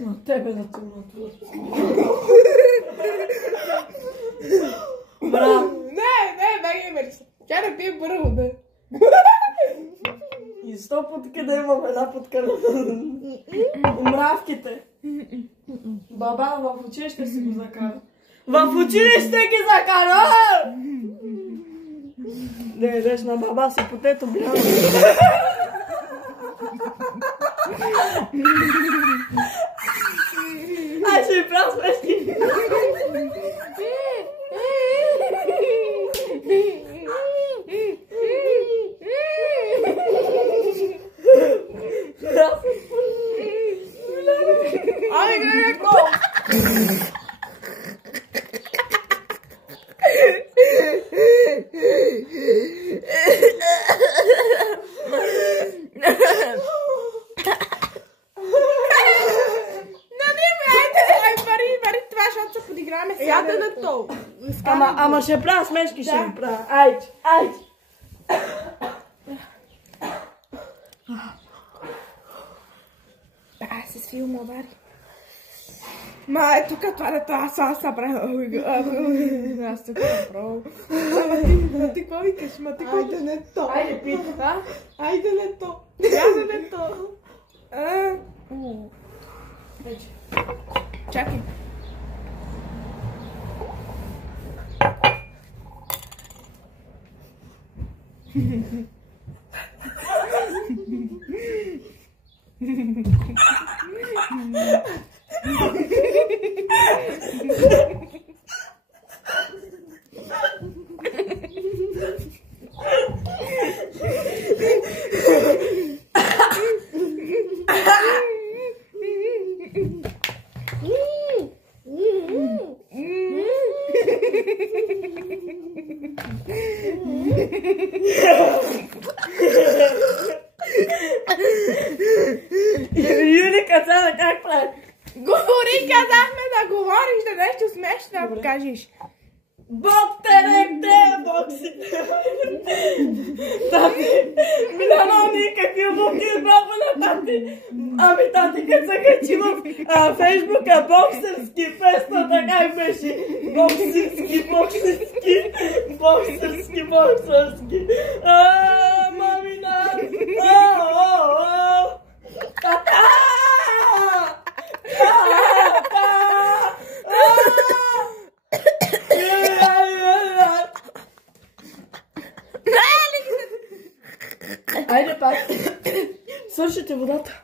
На тебе да те матва. Браво! Не, Мерси. Тя не пие първо, бе. И 100 пъти да имам една подкрепа. Мравките. Баба в училище си го закара. В училище ги закара! Да идеш на баба си потето бляно. Ай, ще ми правя смешки. Ай, греко! Яде на то. Ама ще правя смешки, ще ми правя. Айде, айде. Аз се сфилма, Вари. Ма е тук това не това, аз събрах. Аз тук направо. Ма ти какво викаш? Ма ти какво? Айде не то. Айде, пита. Айде не то. Айде не то. Чакай. Юли каза как прави? Говори, казахме да говориш, да нещо смешно да кажеш. Боктеректе, боксите. Тати, ми дано никакви обувки избрава на тати. Ами тати, като се качи в фейсбука, боксерски фестата, как беше? Боксерски. Мамина! Тата! Айде пак. Свършите водата.